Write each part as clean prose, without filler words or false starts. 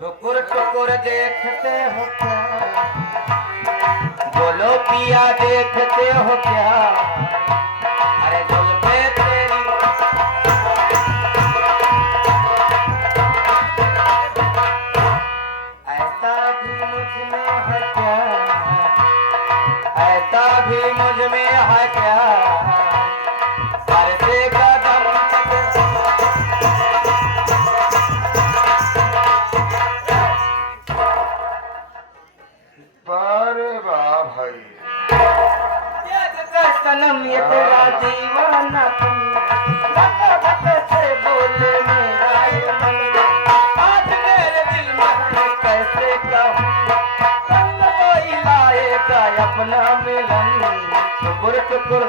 टुकुर टुकुर देखते हो क्या, बोलो पिया देखते हो क्या, अरे जुल्फे तेरी ऐसा भी मुझ में है क्या, ऐसा भी मुझ में है क्या, सर से कदम अरे वाह भाई, सनम ये तेरा दीवाना तुम, से बोले मेरा ये मन, आज मेरे दिल में कैसे कहूँ, संग कोई लाएगा अपना मिलन, टुकुर टुकुर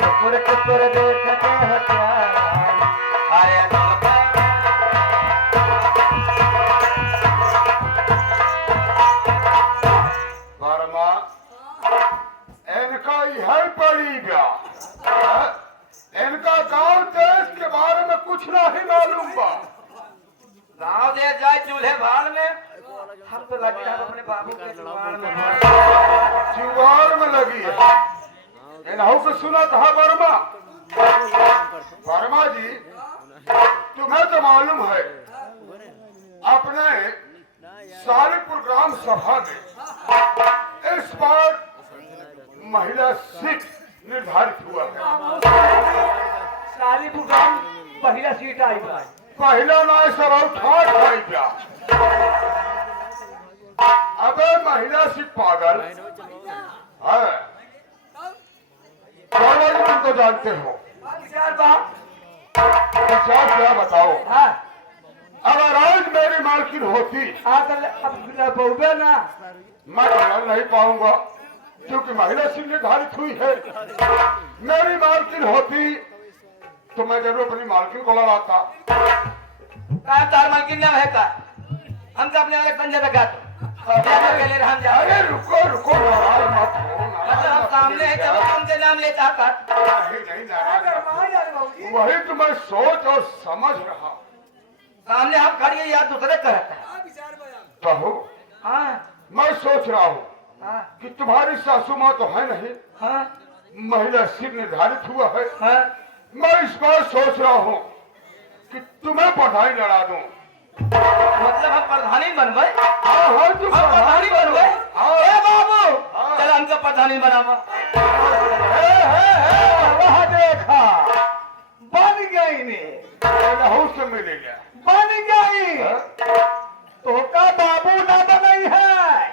टुकुर टुकुर देखते हो क्या, अरे वर्मा इनका यह पड़ी गया है? इनका गांव देश के बारे में कुछ नहीं मालूम बा। गाँव दे जाए चूल्हे भाल में, हम तो लगे हम अपने बाबू के जुबान में जुगाड़ में लगी है। इन्हों को सुना था वर्मा। वर्मा जी, तुम्हें तो मालूम है अपने सालिपुर ग्राम सभा में इस बार महिला सीट निर्धारित हुआ है। सालीपुर गांव पहला सीट आई भाई, पहला नाय सब ठाट खाई गया। अबे महिला सीट पागल है, तुम तो जानते हो। विचार बाप विचार क्या बताओ। हाँ अगर आज मेरी मालकिन होती, आकर अब बहुबे ना, मैं लड़ नहीं पाऊंगा क्योंकि महिला सीट निर्धारित हुई है। मेरी मालकिन होती तो मैं जरूर अपनी मालकिन को लड़ाता। कहा तार मालकिन नाम है का, हम तो अपने वाले पंजे पे गाते हम जा। अरे रुको रुको, नाराज मत हो, मतलब हम नाराज सामने है जब तुमसे नाम लेता का, नहीं नहीं, नाराज वही तो मैं सोच और समझ रहा। सामने हम खड़िए या दूसरे करता है। बहू, हाँ मैं सोच रहा हूँ हाँ कि तुम्हारी सासू माँ तो है नहीं, हाँ महिला सीट निर्धारित हुआ है। हाँ, मैं इस बार सोच रहा हूँ कि तुम्हें पढ़ाई लड़ा दूं। मतलब हम प्रधानी बनबे, हाँ तुम हम प्रधानी बनबे। ए बाबू हाँ। चल हमको प्रधानी बनावा। वहाँ देखा बन गई ने, लहू से मिलेगा। बन गई। हाँ? तो का बाबू ना बनई है,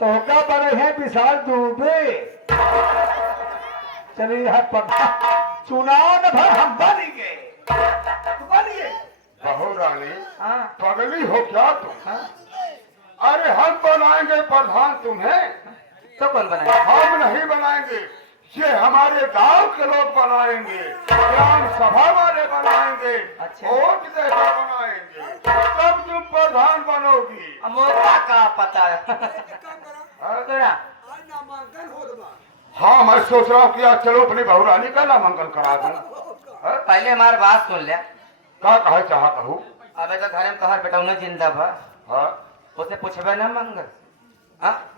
तो का बने है विशाल दुबे। चलिए हम चुनाव में भर हम बन गए, बनिए। बहू रानी, हाँ पगली हो क्या तुम? हाँ, अरे हम बनाएंगे प्रधान तुम्हें, तो कौन बनाएगा? हम नहीं बनाएंगे। ये हमारे गांव के लोग बनाएंगे, ग्राम सभा वाले बनाएंगे, अच्छा। वोट देकर बनाएंगे, तब तुम प्रधान बनोगी। अमोका का पता है हाँ? तोरा? हाँ, मैं सोच रहा हूँ कि आज चलो अपनी बहू रानी का नामांकन करा दूं। हाँ? पहले हमारी बात सुन ले। का कहे चाहता हूँ? अबे तो घर में कहर बेटा उन्हें जिंदा बा, हाँ? उसे पूछबे ना मंगल। हाँ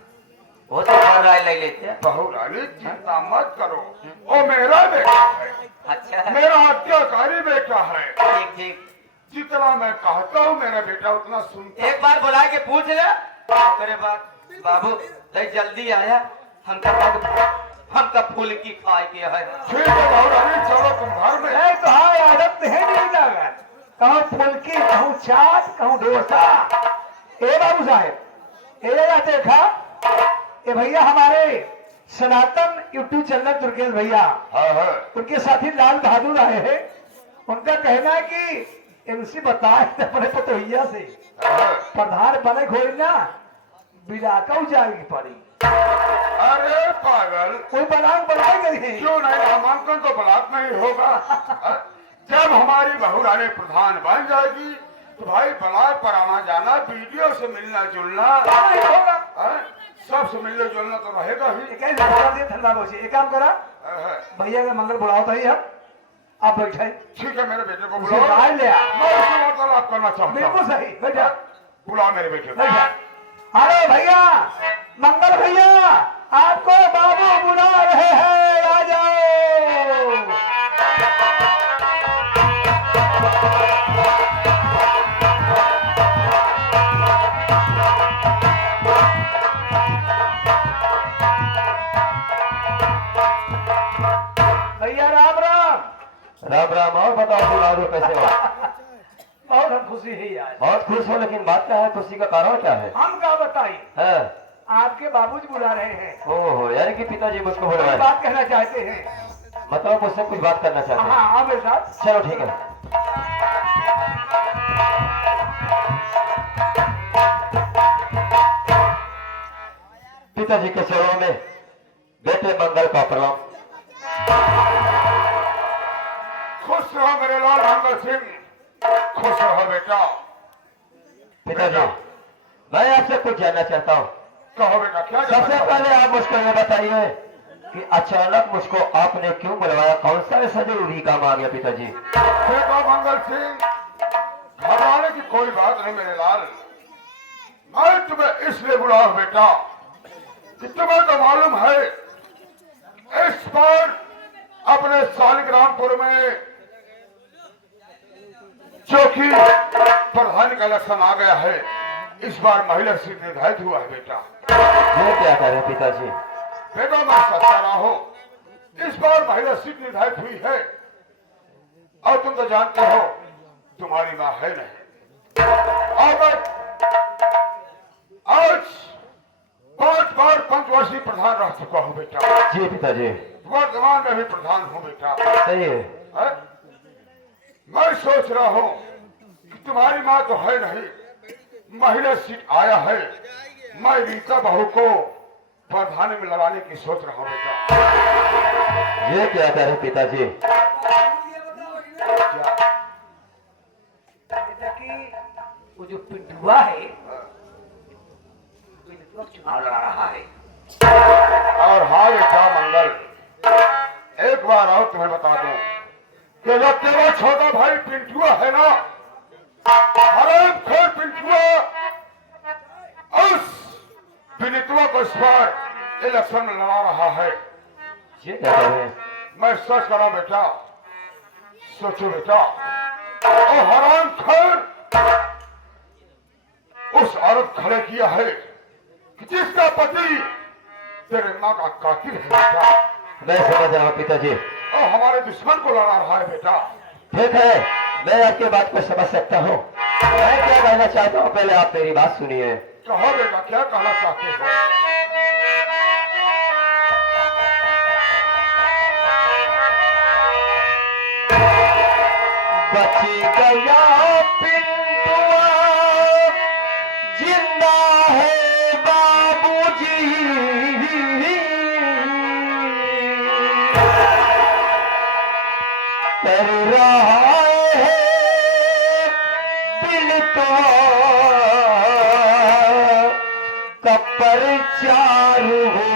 वो तो घर राय ले लेते। बहू रानी चिंता मत करो, वो मेरा बेटा है, अच्छा मेरा हत्याकारी बेटा है। ठीक ठीक, जितना मैं कहता हूँ मेरा बेटा उतना सुनता। एक बार बुला के पूछ ले। अरे बाबू तय जल्दी आया, हमका फूल की खाए के है। ठीक है बहू रानी, चलो तुम घर में। नहीं तो हाँ आदत नहीं मिल जाएगा, कहूँ फुल्की कहूँ चाट कहूँ डोसा। ए बाबू साहेब ए देखा, ए भैया हमारे सनातन यूट्यूब चैनल दुर्गेश भैया, हाँ। उनके साथी लाल बहादुर आए हैं। उनका कहना है कि एमसी बताए अपने पतोहिया से हाँ। प्रधान बने खोई ना बिलाका जाएगी पड़ी। अरे पागल, कोई बलाक बनाई गई है। क्यों नहीं? नामांकन तो बलात् में ही होगा। जब हमारी बहू रानी प्रधान बन जाएगी तो भाई बलाय पर आना जाना, वीडियो से मिलना जुलना, नहीं होगा। सबसे मिलना जुलना तो रहेगा ही। एक ऐसे बता दिए धन्यवाद हो एक काम करा, भैया का मंगल बुलाओ तो ही आप बैठे। ठीक है, मेरे बेटे को उसे बुलाओ, बाहर ले आ। मैं उससे वार्तालाप करना चाहता बिल्कुल हूँ। सही, बैठा बुलाओ मेरे बेटे को। बैठा। अरे भैया, मंगल भैया, आपको बाबू बुला रहे हैं, आ जाओ। भैया राम राम। राम राम। और बताओ बुलाओ कैसे हो? बहुत हम खुशी है यार। बहुत खुश हो, लेकिन बात क्या है? खुशी का कारण क्या है? हम क्या बताई, हाँ। आपके बाबूजी बुला रहे हैं, ओहो, यानी कि पिताजी मुझको कोई बुलवाए, बात कहना चाहते हैं। मतलब मुझसे कुछ बात करना चाहते हैं। हाँ हाँ मेरे साथ। चलो ठीक है। पिताजी के चरणों में बेटे मंगल का प्रणाम। खुश रहो मेरे लाल मंगल सिंह, खुश रहो बेटा। पिताजी, मैं आपसे कुछ जानना चाहता हूँ। कहो बेटा, क्या जानना सबसे चाहते हो? पहले आप मुझको ये बताइए कि अचानक मुझको आपने क्यों बुलवाया? कौन सा ऐसा जरूरी काम आ गया पिताजी? देखो मंगल सिंह, घबराने की कोई बात नहीं मेरे लाल। मैं तुम्हें इसलिए बुलाया हूं बेटा कि तुम्हें तो मालूम है इस बार अपने सालिग्रामपुर में जो कि प्रधान का इलेक्शन आ गया है, इस बार महिला सीट निर्धारित हुआ है बेटा। ये क्या कह रहे हैं पिताजी? बेटा मैं सच्चा रहा हूं, इस बार महिला सीट निर्धारित हुई है और तुम तो जानते हो तुम्हारी मां है नहीं। और मैं आज 5 बार पंचवर्षीय प्रधान रह चुका हूं बेटा। जी पिताजी। वर्तमान में भी प्रधान हूं बेटा। सही है। है? मैं सोच रहा हूं कि तुम्हारी मां तो है नहीं, महिला सीट आया है, मैं रीता बहू को प्रधान में लगाने की सोच रहा हूं बेटा। ये क्या कह रहे हैं पिताजी? क्या? बेटा कि वो जो पिंटुआ है, पिंटुआ चुनाव लड़ा रहा है। और हाँ बेटा मंगल, एक बार और तुम्हें बता दूं कि जो तेरा छोटा भाई पिंटुआ है ना, हराम खोर पिंटुआ, उस विनितुआ को इस बार इलेक्शन में लड़ा रहा है। ये क्या कह रहे हैं? मैं सोच कर रहा हूं बेटा, सोचो बेटा, और हराम खोर उस औरत खड़े किया है कि जिसका पति तेरे माँ का कातिल है बेटा, मैं समझ रहा हूँ पिताजी। और हमारे दुश्मन को लड़ा रहा है बेटा। ठीक है, मैं आपकी बात को समझ सकता हूँ। मैं क्या कहना चाहता हूँ, पहले आप मेरी बात सुनिए। कहो बेटा, क्या कहना चाहते हो? बच गया पिंटुआ, जिंदा है बाबूजी। कर रहा है पिंटुआ का प्रचार हो।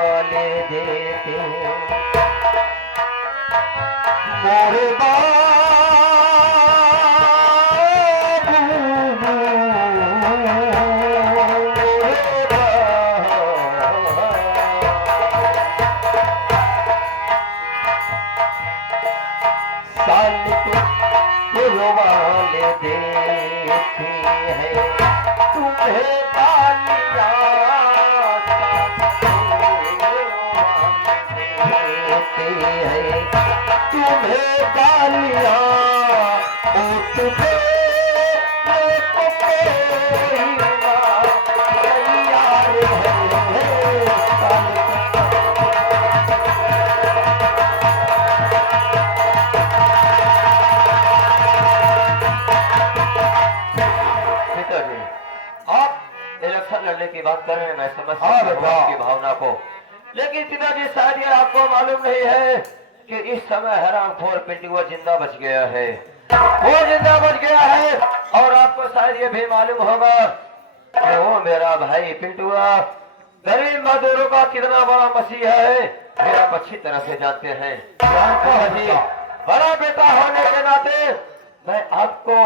वाले देते मोरे वाले देते हैं तुम्हें बालिया तुम्हें गालियां तुम्हें हाँ सकता हूँ बेटा। आपकी भावना को, लेकिन पिताजी शायद ये आपको मालूम नहीं है कि इस समय हरामखोर पिंटुआ जिंदा बच गया है। वो जिंदा बच गया है और आपको शायद ये भी मालूम होगा कि वो मेरा भाई पिंटुआ गरीब मजदूरों का कितना बड़ा मसीहा है, ये आप अच्छी तरह से जानते हैं। पिताजी, बड़ा बेटा होने के नाते मैं आपको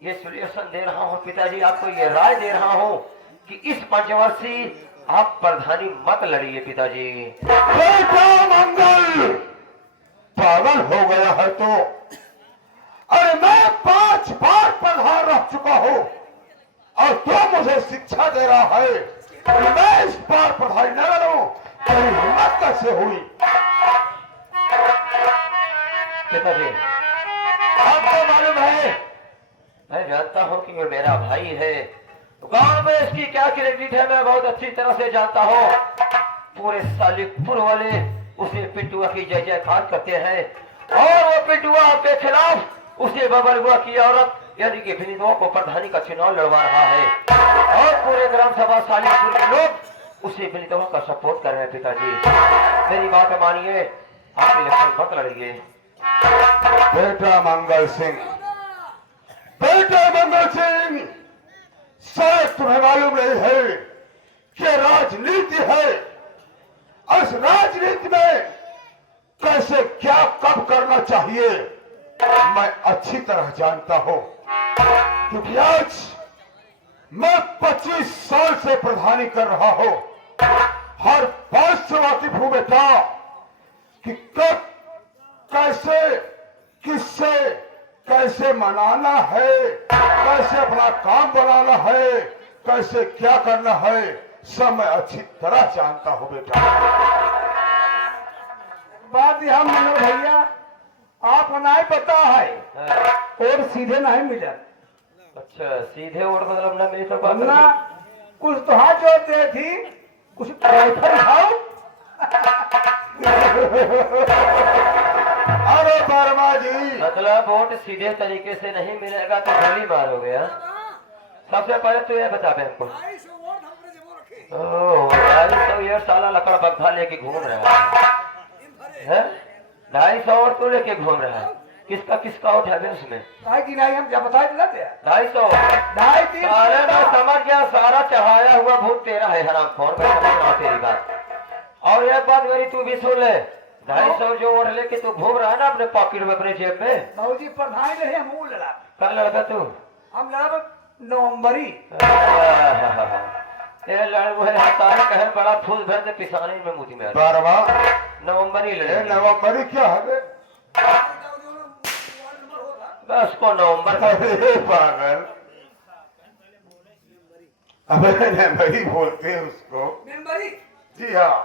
ये सॉल्यूशन दे रहा हूँ पिताजी, आपको ये राय दे रहा हूँ कि इस पंचवर्षीय आप प्रधानी मत लड़िए पिताजी। बेटा मंगल पागल हो गया है तो? अरे मैं 5 बार प्रधान रह चुका हूँ और तो मुझे शिक्षा दे रहा है कि मैं इस बार प्रधान न लड़ूं, तेरी हिम्मत कैसे हुई? पिताजी, आपको मालूम है, मैं जानता हूँ कि ये मेरा भाई है, गांव में इसकी क्या क्रेडिट है मैं बहुत अच्छी तरह से जानता हूँ। पूरे सालिकपुर वाले उसे पिंटुआ की जय जयकार करते हैं और वो पिंटुआ आपके खिलाफ उसे बबलुआ की औरत यानी कि विनीतों को प्रधानी का चुनाव लड़वा रहा है और पूरे ग्राम सभा सालिकपुर के लोग उसे विनीतों का सपोर्ट कर रहे हैं। पिताजी मेरी बात मानिए, आप इलेक्शन मत लड़िए। बेटा मंगल सिंह, बेटा मंगल सिंह, शायद तुम्हें मालूम नहीं है कि राजनीति है, इस राजनीति में कैसे क्या कब करना चाहिए मैं अच्छी तरह जानता हूं, क्योंकि आज मैं 25 साल से प्रधानी कर रहा हूं। हर बात से वाकिफ हूं बेटा कि कब कैसे किससे कैसे मनाना है, कैसे अपना काम बनाना है, कैसे क्या करना है, सब मैं अच्छी तरह जानता हूं बेटा। बात यह मनोज भैया आपको नहीं पता है और सीधे नहीं मिला अच्छा, सीधे और मतलब ना मेरी तो बात ना, कुछ तो हाथ जोड़ते थी, कुछ राइफल खाओ। अरे वर्मा जी, मतलब वोट सीधे तरीके से नहीं मिलेगा तो गोली मारोगे? हाँ? सबसे पहले तो ये बता दे हमको। 250 ये साला लकड़ बग्घा लेके घूम रहा है, 250 और तो लेके घूम रहा है। किसका वोट है बे उसमें? काहे की नहीं हम क्या बता दिला दे 250 ढाई तीन सारे मैं समझ गया, सारा चढ़ाया हुआ भूत तेरा है हरामखोर, मैं समझ रहा हूं तेरी बात। और एक बात मेरी तू भी सुन ले, 250 जो वोट लेके तू घूम रहा है ना अपने पॉकेट में अपने जेब में, बाबूजी प्रधान रहे हम वो लड़ा, कल लड़का तू हम लड़ा नवंबरी। ये लड़ू है हताने कहे बड़ा फूल भर दे पिसाने में मुझी में वर्मा, नवंबर ही लड़े। नवंबरी क्या है बे? बस को नवंबर का अरे पागल, अबे नवंबरी बोलते हैं उसको। जी हाँ,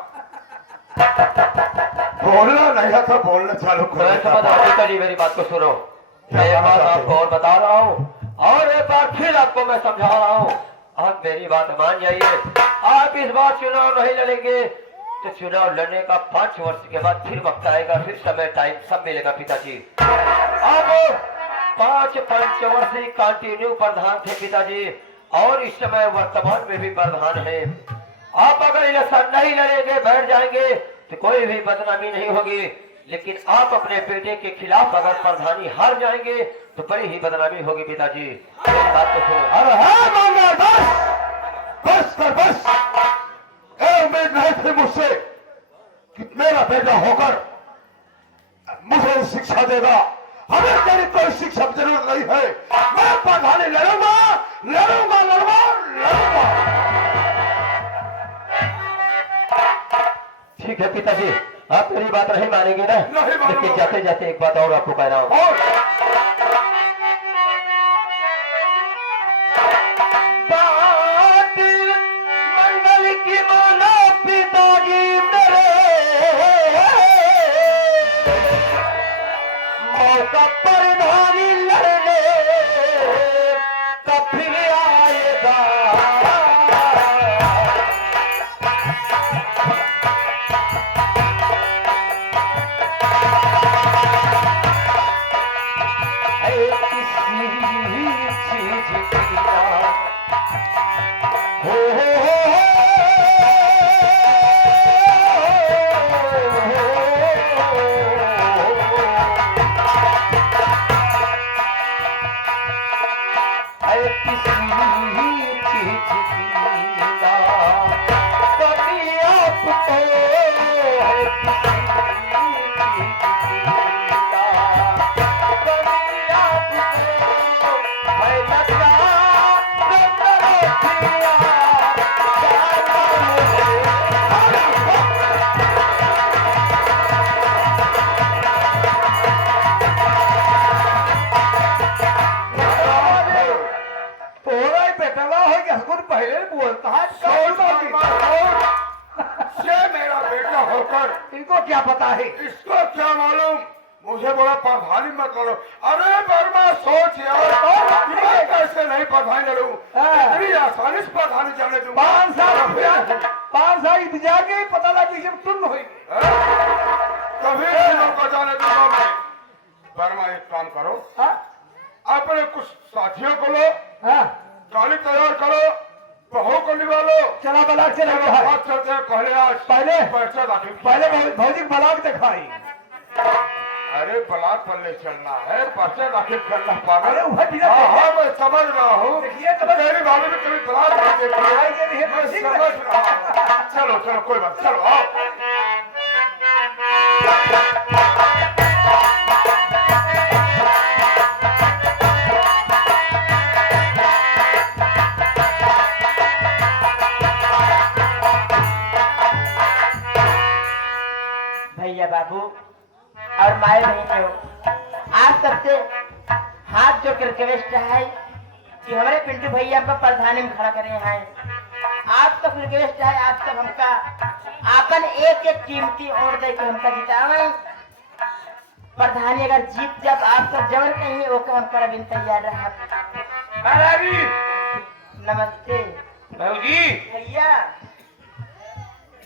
बोलना नहीं आता, बोलना चालू मैं समझ करो। रहा हूं पिताजी, मेरी बात को सुनो। मैं एक बात आपको और बता रहा हूँ और एक बार फिर आपको मैं समझा रहा हूँ, आप मेरी बात मान जाइए। आप इस बार चुनाव नहीं लड़ेंगे तो चुनाव लड़ने का 5 वर्ष के बाद फिर वक्त आएगा, फिर समय टाइम सब मिलेगा पिताजी। आप 5 पंचवर्षीय कंटिन्यू प्रधान थे पिताजी और इस समय वर्तमान में भी प्रधान है। आप अगर इलेक्शन नहीं लड़ेंगे, बैठ जाएंगे तो कोई भी बदनामी नहीं होगी, लेकिन आप अपने बेटे के खिलाफ अगर प्रधानी हार जाएंगे तो बड़ी ही बदनामी होगी पिताजी। मेरी बात को सुनो। अरे है मंगल, बस कर बस। ए उम्मीद नहीं थी मुझसे कि मेरा बेटा होकर मुझे शिक्षा देगा, हमें तेरी कोई शिक्षा की जरूरत नहीं है। मैं प्रधानी लड़ूंगा लड़ूंगा लड़ूंगा लड़ूंगा। ठीक है पिताजी, आप मेरी बात नहीं मानेंगे ना, नहीं मानूंगा। लेकिन जाते जाते एक बात और आपको कह रहा हूँ। और बात मंगल की मानो पिताजी मेरे, मौका प्रधानी लड़ने का फिर आएगा। किसी चीज की ना हो होकर इनको क्या पता है? इसको क्या मालूम? मुझे बोला प्रधानी मत लड़ो। अरे वर्मा सोच यार, मैं कैसे नहीं प्रधानी लड़ूं? इतनी आसानी से प्रधानी जाने दूंगा? 5 साल इंतजार के पता लगा जब तुम हुई। कभी नहीं मौका जाने दूंगा मैं। वर्मा एक काम करो, अपने कुछ साथियों को लो, गाड़ी तैयार करो, बहू को निकालो, चला बलाक से लगा है। बात चलते हैं। पहले पैसा दाखिल किया। पहले भौजी बलाक दिखाई। अरे बलाक पर ले चलना है, पर्चा दाखिल करना पागल। अरे वह बिना हाँ मैं समझ रहा हूँ। देखिए, समझ- मेरी भाभी भी कभी बलाक नहीं देखी है। मैं समझ रहा हूँ। चलो चलो कोई बात, चलो आओ। भैया बाबू और माए बहनों, आप सबसे हाथ जोड़ कर रिक्वेस्ट है कि हमारे पिंटू भैया हमको प्रधानी में खड़ा करे हैं। आप सब रिक्वेस्ट है, आप सब हमका आपन एक एक कीमती और दे के हमका जितावे। प्रधानी अगर जीत जब आप सब जवन कहीं ओके हम पर अभी तैयार रहा। नमस्ते भौजी भैया।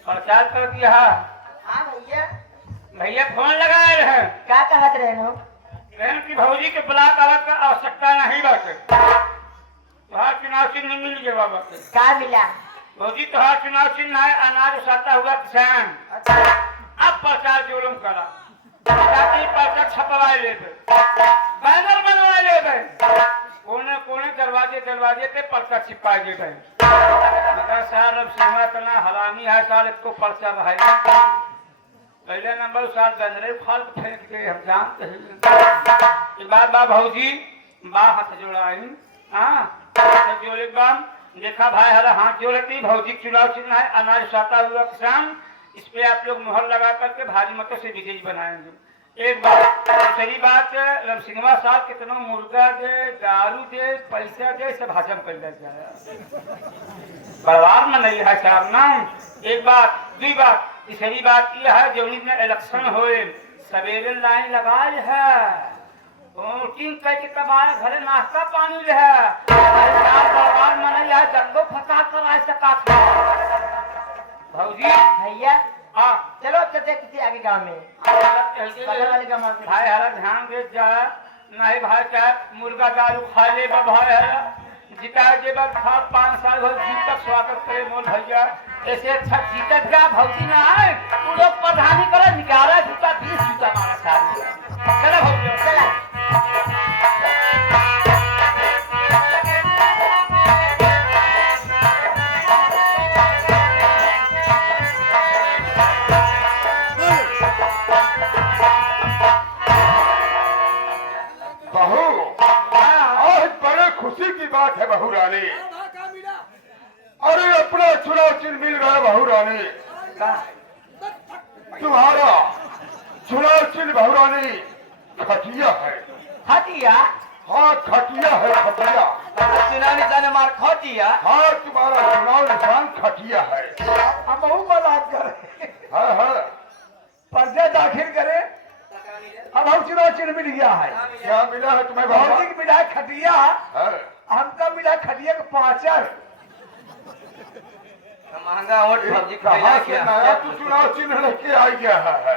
प्रचार कर दिया। हाँ भैया, भैया फोन लगाए रहे क्या कहत रहे हो? बहन की भौजी के ब्लाक अलग का आवश्यकता नहीं बाटे। तुहार चुनाव चिन्ह मिल गया बाबा के। क्या मिला? भौजी तुहार चुनाव चिन्ह है अनाज उसाता हुआ किसान। अब प्रचार जोरम करा, ताकि पर्चा छपवा ले, बैनर बनवा ले, कोने कोने दरवाजे पे पर्चा छिपा दे। मगर सार अब सीमा इतना हरामी है, साल इसको पर्चा भाई पहले नंबर साल बैनरे फाल फेंक दे, हम जानते हैं। बा भौजी बा हाथ जोड़ाई। हाँ हाथ जोड़े बाम देखा भाई हरा हाथ जोड़ती। भौजी चुनाव चिन्ह है अनाज उसाता हुआ किसान। इस पे आप लोग मुहर लगा करके भारी मतों से विजयी बनाएंगे। एक बात। दूसरी बात, रमसिंहवा साहब कितना मुर्गा दे, दारू दे, पैसा दे, सब हजम कर जाए। परिवार में नहीं है साहब नाम। एक बात। दूसरी बात, तीसरी बात यह है जो इलेक्शन होए सवेरे लाइन लगाए है, वोटिंग करके तब आए घरे नाश्ता पानी रहे। परिवार में नहीं है, दंगो फसाद कराए सका। भौजी भैया हाँ चलो चलते किसी आगे गांव में, बगल वाले गांव में। भाई हरा ध्यान दे जा। नहीं भाई क्या मुर्गा दारू खा ले भाई हरा जिता के बाद 5 साल हो जीतक स्वागत करे मोल भैया। ऐसे अच्छा जीतक क्या भौजी ना आए तू लोग प्रधानी करे निकाला जूता 20 जूता मारा सारी। चला भौजी चला। बहू आज बड़े खुशी की बात है बहू रानी। अरे अपना चुनाव चिन्ह मिल गया बहू रानी। तुम्हारा चुनाव चिन्ह बहू रानी खटिया है। हटिया हाँ खटिया है, खटिया। चुनाव निशान मार खटिया। हाँ तुम्हारा चुनाव निशान खटिया है। हम बहुत बलाक करे, हाँ पर्चा दाखिल करे। अब हम चुनाव चिन्ह मिल गया है। क्या मिला है तुम्हें भौजी बाबा? की मिला खटिया, है। हमका मिला खटिया का 5 महंगा वोट भौजी कहाँ से नया तू चुनाव चिन्ह लेके आ गया है?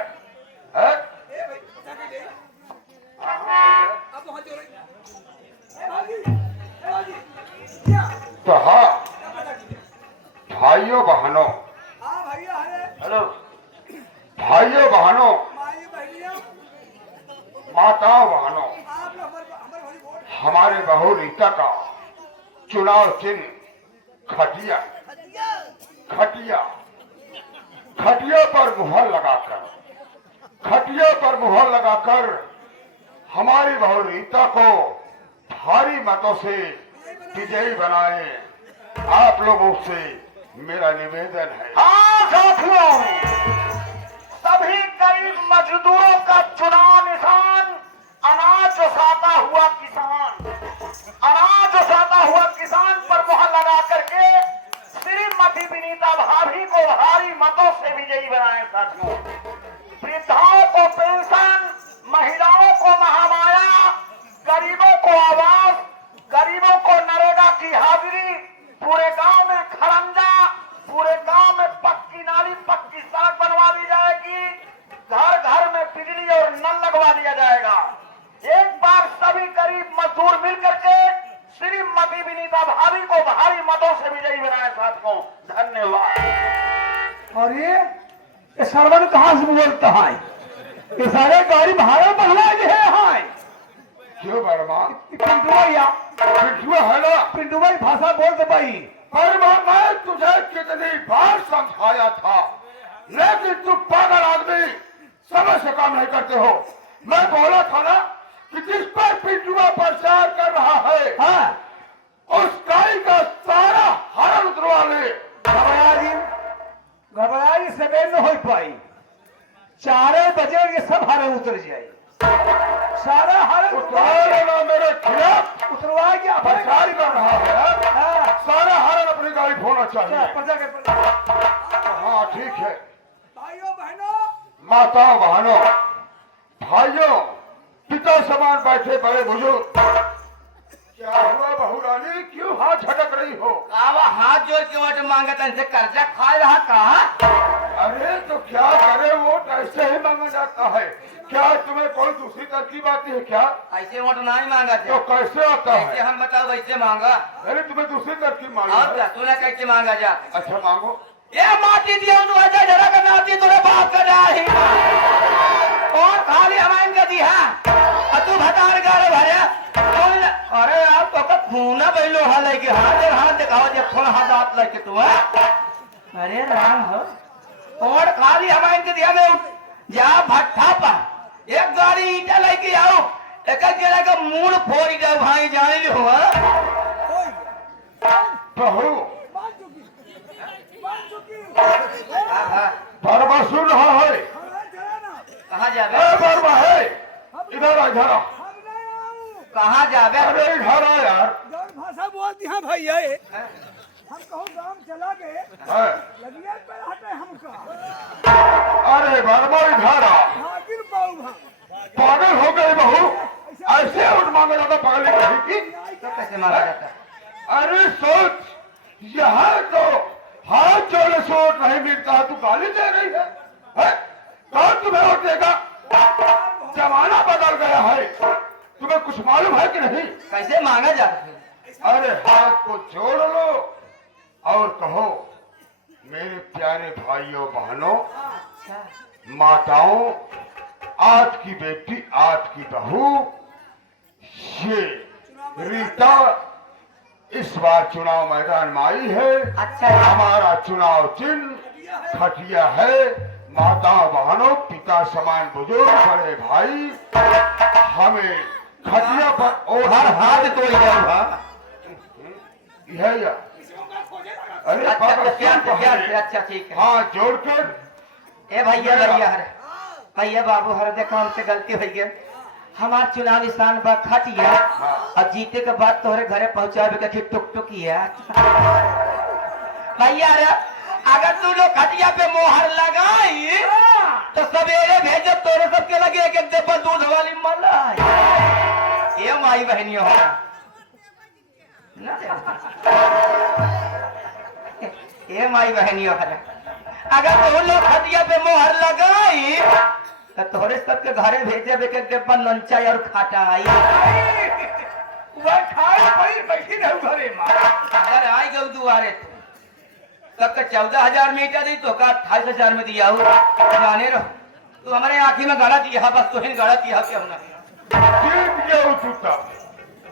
तो हाँ भाइयों बहनों, हेलो भाइयों बहनों, माताओं बहनों, हमारे बहू रीता का चुनाव चिन्ह खटिया। खटिया खटिया पर मुहर लगाकर, खटिया पर मुहर लगाकर हमारी बहू रीता को भारी मतों से विजयी बनाए। आप लोगों से मेरा निवेदन है। हाँ साथियों, सभी गरीब मजदूरों का चुनाव निशान अनाज उसाता हुआ किसान। अनाज उसाता हुआ किसान पर मुहर लगा करके श्रीमती विनीता भाभी को भारी मतों से विजयी बनाए। साथियों। वृद्धाओं को पेंशन, महिलाओं को महामाया, गरीबों को आवास, गरीबों को नरेगा की हाजिरी, पूरे गांव में खड़ंजा, पूरे गांव में पक्की नाली, पक्की सड़क बनवा दी जाएगी, घर घर में बिजली और नल लगवा दिया जाएगा। एक बार सभी गरीब मजदूर मिलकर के श्रीमती विनीता भाभी को भारी मतों से विजयी बनाए साथियों। धन्यवाद। और ये सरवन कहाँ से बोलता है? ये सारे गाड़ी भाड़ा बनवा दिए हैं। क्यों बर्मा? पिंटुआ है ना? पिंटुआ भाषा बोल दे भाई। बर्मा, मैं तुझे कितनी बार समझाया था, लेकिन तुम पागल आदमी समझ से काम नहीं करते हो। मैं बोला था ना कि जिस पर पिंटुआ प्रचार कर रहा है, हाँ, उस गाय का सारा हरण उतरवा ले। घबरा जी सवेर न हो पाई। 4 बजे ये सब हरण उतर जाए। सारा हरण उतरवा लेना मेरे खिलाफ उतरवा के प्रचार कर रहा है। हाँ, सारा हरण अपनी गाड़ी होना चाहिए। प्रजा के हाँ ठीक है। भाइयों बहनों, माताओं बहनों, भाइयों, पिता समान बैठे बड़े बुजुर्ग, क्या हुआ बहू रानी? क्यों हाथ झटक रही हो? कावा हाथ जोड़ के वोट मांगत इनसे कर्जा खा रहा कहा? अरे तो क्या करे, वोट ऐसे ही मांगा जाता है। क्या तुम्हें कोई दूसरी तरकीब आती है क्या? ऐसे वोट नहीं मांगा तो कैसे आता कैसे है? हम बताओ वैसे मांगा। अरे तुम्हें दूसरी तरकीब मांगी और है? क्या तूने कैसे मांगा जा? अच्छा मांगो। ये माटी दिया उन्होंने जरा का नाती तोरे बाप का नहीं और खाली हमारे का दिया तू भतार गारे भरे। अरे यार तो का खूना बैलो हाल है कि हाथ दिखाओ जब थोड़ा हाथ लेके तू है। अरे राम हो और खाली हमारे के दिया में जा भट्ठा पर एक गाड़ी ईटा लेके आओ, एक जरा का मूड फोड़ जाओ भाई जाने लो बहू बर्मा सुन रहा है? कहाँ जावे? बर्मा है, इधर आ, इधर आ। कहाँ जावे? अरे इधर आ यार। भाषा बोलती है भैया। हम कहूँ गांव चला गए, है। लगिए पे हटे हमका। अरे बर्मा इधर आ। भागिर बाबू पागल हो गए बहू? ऐसे वोट मांगा जाता पागल कहीं की? तो कैसे मांगा जाता? अरे सोच, यहाँ तो हाथ जोड़े से वोट नहीं मिलता, तू गाली दे रही है? कौन तुम्हें वोट देगा? जमाना बदल गया है, तुम्हें कुछ मालूम है कि नहीं? कैसे मांगा जाता? अरे हाथ को जोड़ लो और कहो, मेरे प्यारे भाइयों बहनों, माताओं, आज की बेटी, आज की बहू, ये रीता इस बार चुनाव मैदान में आई है। अच्छा। हमारा चुनाव चिन्ह खटिया है। माताओं बहनों, पिता समान बुजुर्ग, बड़े भाई, हमें खटिया पर और हर हाथ तोड़ जाऊंगा। यह या? अरे अच्छा बाबा, अच्छा सुन पहले। अच्छा ठीक है। हाथ जोड़कर ए भैया भैया हरे भैया बाबू हर देखो हमसे गलती हो गई। हमार चुनाव निशान बा खटिया और जीते के बाद तोहरे घरे पहुंचावे के टुक टुकिया। भैया रे अगर तू लोग खटिया पे मोहर लगाई तो सवेरे भेजब तोरे सबके लगे एक एक डब्बा दूध वाली मलाई। ये माई बहनियों ये माई बहनियों हरे अगर तुम लोग खटिया पे मोहर लगाई तो तोहरे सबके घरे भेजे एक एक डब्बा नंचाई और खटाई। वह खाए पड़ी बैठी रहू घरे में। अगर आई गऊ दुआरे तब का 14,000 में ईटा दी तो का 28,000 में दिया हूँ। जाने रहो तू हमारे आँखी में गाड़ा दिया बस तुहिन गाड़ा दिया क्यों ना? जीत गए तू तब,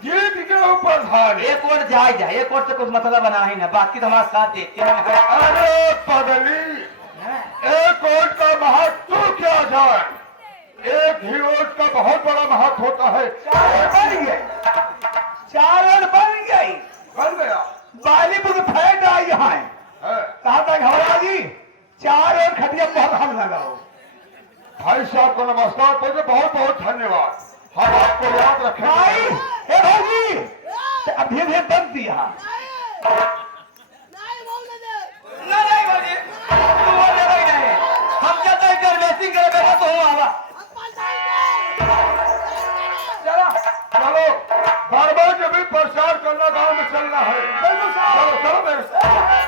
जीत गए प्रधान। एक वोट जाए जाए एक वोट से कुछ मतलब बना ही ना, बाकी तो हमारा साथ देते हैं। अरे पगली, एक वोट का महत्व क्या जाए? एक ही वोट का बहुत बड़ा महत्व होता है। बन गए, 4 वोट बन गई। बन गया बॉलीवुड फैट आई यहाँ है। कहा था घबरा जी 4 वोट खटिया बहुत हम लगाओ। भाई साहब को नमस्कार करके बहुत बहुत धन्यवाद। हम आपको याद भाई रखेंगे। हे भाई अब धीरे धीरे बंद दिया। नहीं बोलिए तू बोल दे भाई नहीं हम जब प्रचार करना गांव में चलना है। चलो चलो मेरे साथ।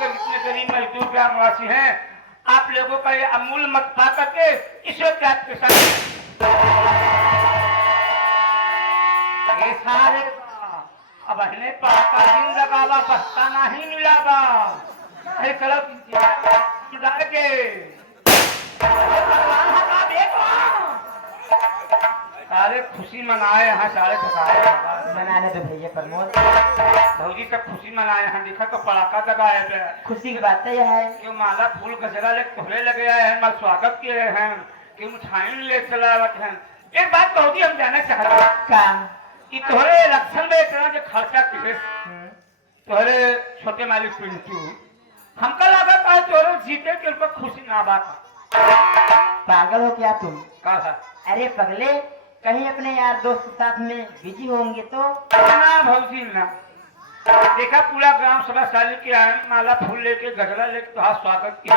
इतने गरीब मजदूर ग्रामवासी हैं, आप लोगों का ये अमूल मत पा करके इसे क्या आपके साथ ये सारे अब हने पाका जिंदगावा बस्ता नहीं मिलावा है कलम डाल के सारे खुशी मनाए यहाँ सारे ठकाए बनाने तो भैया प्रमोद भौजी तक खुशी मनाए हैं। देखा तो पड़ाका दगाए थे। खुशी की बात तो यह है क्यों माला फूल गजरा ले कोहरे लगे आए हैं, मैं स्वागत किए हैं कि मिठाई ले चलावत हैं। एक बात भौजी हम जानना चाहते हैं का कि तोहरे इलेक्शन में इतना जो खर्चा किए तोहरे छोटे मालिक पिंटू हमका लगा था तोहरे जीते के ऊपर खुशी ना बात पागल हो क्या तुम? कहा अरे पगले कहीं अपने यार दोस्त के साथ में बिजी होंगे तो ना भौजी ना देखा पूरा ग्राम सभा शादी के आए माला फूल लेके गजरा लेके तुहार स्वागत किया।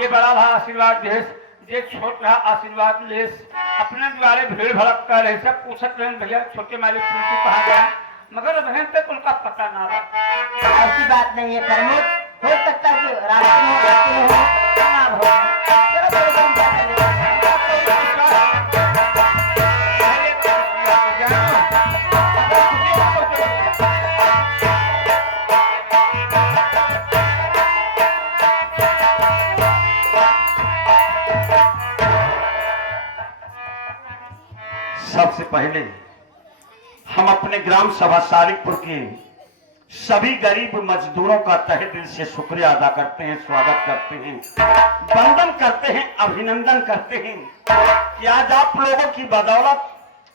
ये बड़ा रहा आशीर्वाद देश, ये छोट रहा आशीर्वाद लेस। अपने द्वारे भीड़ भड़कता रहे, सब पूछत रहे भैया छोटे मालिक पिंटू कहाँ गए, मगर बहन तक उनका पता ना रहा। ऐसी बात नहीं है प्रमोद, हो सकता है कि रास्ते में ना हो। चलो कोई काम कर लेते हैं। सबसे पहले हम अपने ग्राम सभा सालिकपुर के सभी गरीब मजदूरों का तहे दिल से शुक्रिया अदा करते हैं, स्वागत करते हैं, वंदन करते हैं, अभिनंदन करते हैं कि आज आप लोगों की बदौलत,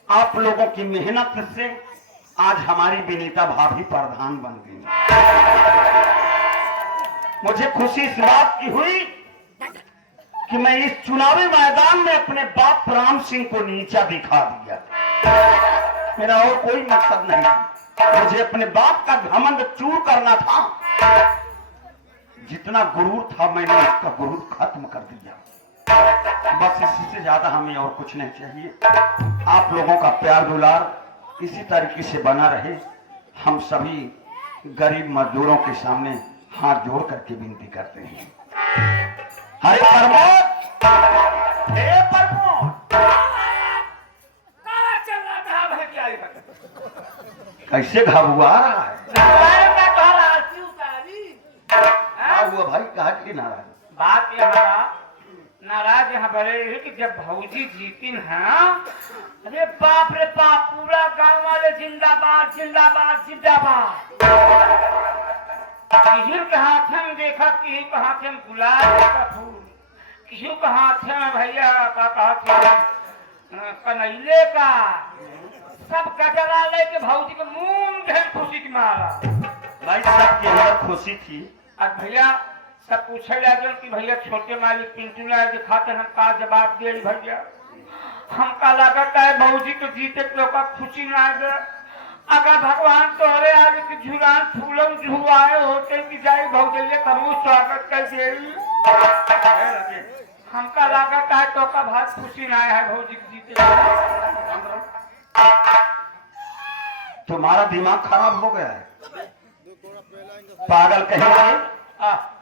आप लोगों की मेहनत से आज हमारी विनीता भाभी प्रधान बन गई। मुझे खुशी इस बात की हुई कि मैं इस चुनावी मैदान में अपने बाप राम सिंह को नीचा दिखा दिया। मेरा और कोई मकसद नहीं था, मुझे अपने बाप का घमंड चूर करना था। जितना गुरूर था मैंने उसका गुरूर खत्म कर दिया। बस इसी से ज्यादा हमें और कुछ नहीं चाहिए। आप लोगों का प्यार दुलार इसी तरीके से बना रहे। हम सभी गरीब मजदूरों के सामने हाथ जोड़ करके विनती करते हैं। हरे प्रमोद, हे प्रमोद, कैसे घबुआ रहा है? क्या हुआ भाई, कहा कि नाराज? बात यहाँ नाराज यहाँ बड़े है कि जब भौजी जीती हैं, अरे बाप रे बाप, पूरा गांव वाले जिंदाबाद जिंदाबाद जिंदाबाद। किसी के हाथ में देखा, किसी के हाथ में गुलाब का फूल, किसी के हाथ में भैया का कनैले का, सब कचरा लेके भौजी को मुंह ढेर खुशी की मारा। भाई सबके अंदर खुशी थी। और भैया सब पूछे लगे कि भैया छोटे मालिक पिंटू लाए दिखाते, हम का जवाब दे भैया। हमका लगता है भौजी को जीते तो का खुशी ना दे। अगर भगवान तोहरे आगे की झुलान फूलन झुआए होते कि जाए भौजैया करू स्वागत कर दे। हमका लगता है तो का बहुत खुशी ना है भौजी को जीते। तुम्हारा दिमाग खराब हो गया है, पागल कहेंगे।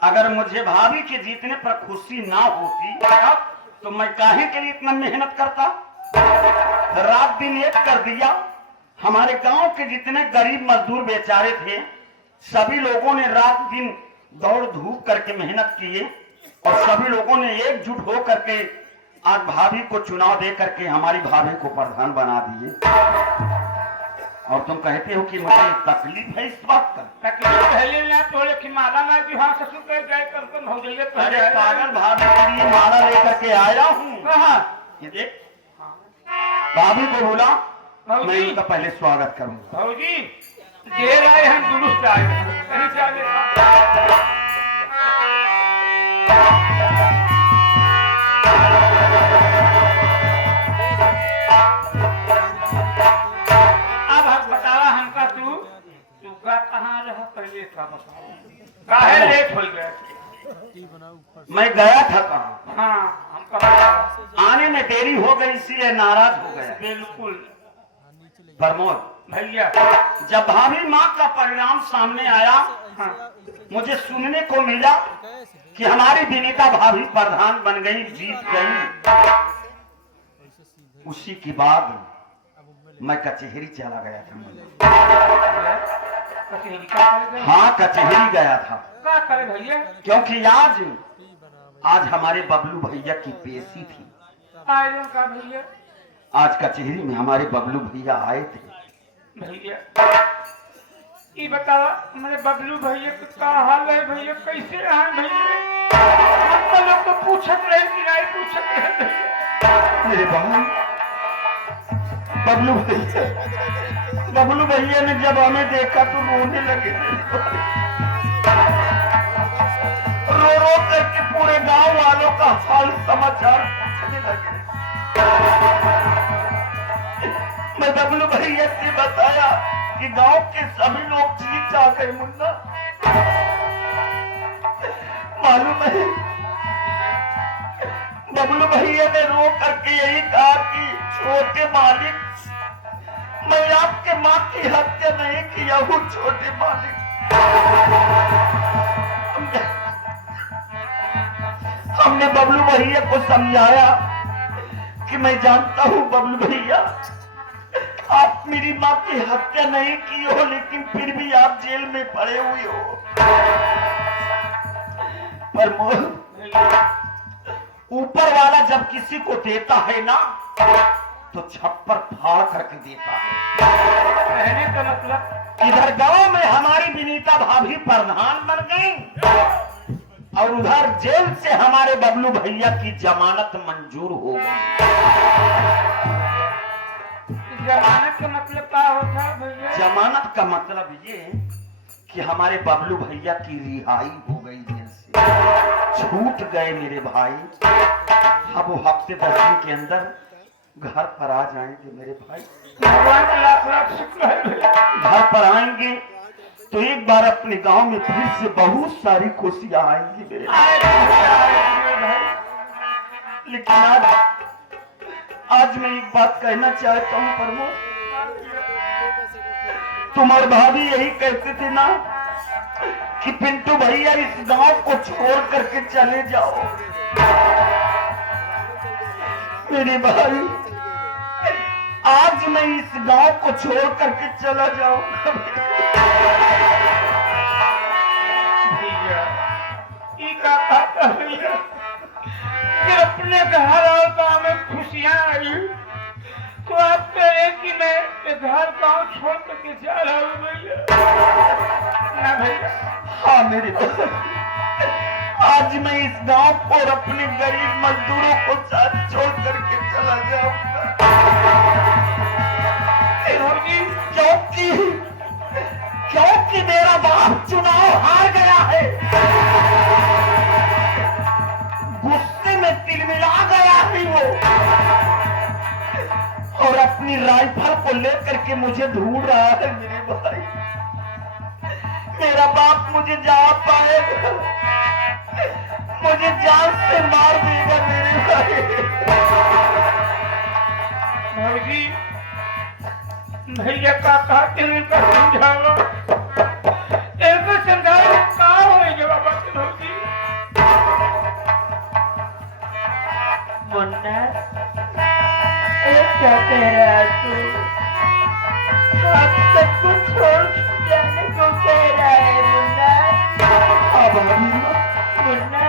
अगर मुझे भाभी के जीतने पर खुशी ना होती तो मैं काहे के लिए इतना मेहनत करता? रात दिन एक कर दिया। हमारे गांव के जितने गरीब मजदूर बेचारे थे, सभी लोगों ने रात दिन दौड़ धूप करके मेहनत किए और सभी लोगों ने एकजुट हो करके आज भाभी को चुनाव दे करके हमारी भाभी को प्रधान बना दिए। और तुम कहते हो कि मुझे तकलीफ है इस बात का? तकलीफ पहले ना तोले कि माला ना जी हाँ ससुर कर जाए कल भौजैया अरे पागल, भाभी के लिए माला लेकर के आया हूँ। कहाँ ये देख, भाभी को बोला मैं भाऊजी इनका पहले स्वागत करूंगा। भाऊजी देर आए हम दुरुस्त आए कहीं से आगे अब हम बतावा हमका तू का कहाँ रह पहले का बताओ काहे लेट हो गया मैं गया था कहाँ, हाँ हमका बताओ। आने में देरी हो गई इसलिए नाराज हो गया। बिल्कुल प्रमोद, भैया जब भाभी माँ का परिणाम सामने आया, हाँ मुझे सुनने को मिला कि हमारी विनीता भाभी प्रधान बन गई, जीत गई। उसी के बाद मैं कचहरी चला गया था। कचहरी का करे हाँ, कचहरी गया था का करे भैया क्योंकि आज हमारे बबलू भैया की पेशी थी। आयरन का भैया आज कचहरी में हमारे बबलू भैया आए थे। भैया ये बतावा मेरे बबलू भैया का हाल है भैया कैसे हैं भैया हम लोग तो पूछत रहे कि नहीं पूछत रहे भैया मेरे भाई बबलू भैया ने जब हमें देखा तो रोने लगे। रो रो करके पूरे गांव वालों का हाल समाचार पूछने लगे। मैं बबलू भैया से बताया कि गांव के सभी लोग जीत जा गए। मुन्ना मालूम है बबलू भैया ने रो करके यही कहा कि छोटे मालिक, मैं आपके माँ की हत्या नहीं किया हूँ। छोटे मालिक, हमने बबलू भैया को समझाया कि मैं जानता हूँ बबलू भैया आप मेरी माँ की हत्या नहीं की हो, लेकिन फिर भी आप जेल में पड़े हुए हो। पर ऊपर वाला जब किसी को देता है ना तो छप्पर फाड़ करके देता है। कहने का मतलब इधर गांव में हमारी विनीता भाभी प्रधान बन गई और उधर जेल से हमारे बबलू भैया की जमानत मंजूर हो गई। जमानत का मतलब क्या होता है भैया जमानत का मतलब ये कि हमारे बबलू भैया की रिहाई हो गई, जेल से छूट गए मेरे भाई। अब वो हफ्ते 10 दिन के अंदर घर पर आ जाएंगे मेरे भाई। भगवान का लाख लाख शुक्र है भैया घर पर आएंगे तो एक बार अपने गांव में फिर से बहुत सारी खुशियां आएंगी मेरे भाई। आए भाई लेकिन आज मैं एक बात कहना चाहता हूँ प्रमोद, तुम्हारे भाभी यही कहते थे ना कि पिंटू भैया इस गांव को छोड़ करके चले जाओ। मेरे भाई आज मैं इस गांव को छोड़ करके चला जाऊंगा। भैया ये का कहता है भैया कि अपने घर और गाँव में खुशियाँ आई तो आप कहें कि मैं ये घर गाँव छोड़ करके जा रहा हूँ भैया ना भैया हाँ मेरे भाई, आज मैं इस गांव को और अपने गरीब मजदूरों को साथ छोड़ करके चला जाऊंगा। क्योंकि मेरा बाप चुनाव हार गया है, गुस्से में तिलमिला गया है वो, और अपनी राइफल को लेकर के मुझे ढूंढ रहा है मेरे भाई। मेरा बाप मुझे जहाँ पाएगा मुझे जान से मार देगा मेरे भाई। भाई भैया का कहते हैं इनका समझाओ इनको समझाओ कहाँ होएंगे बाबा चुनौती मुन्ना ये क्या कह रहा है तू? आप सब कुछ छोड़ जाने को कह रहा है मुन्ना? अब मुन्ना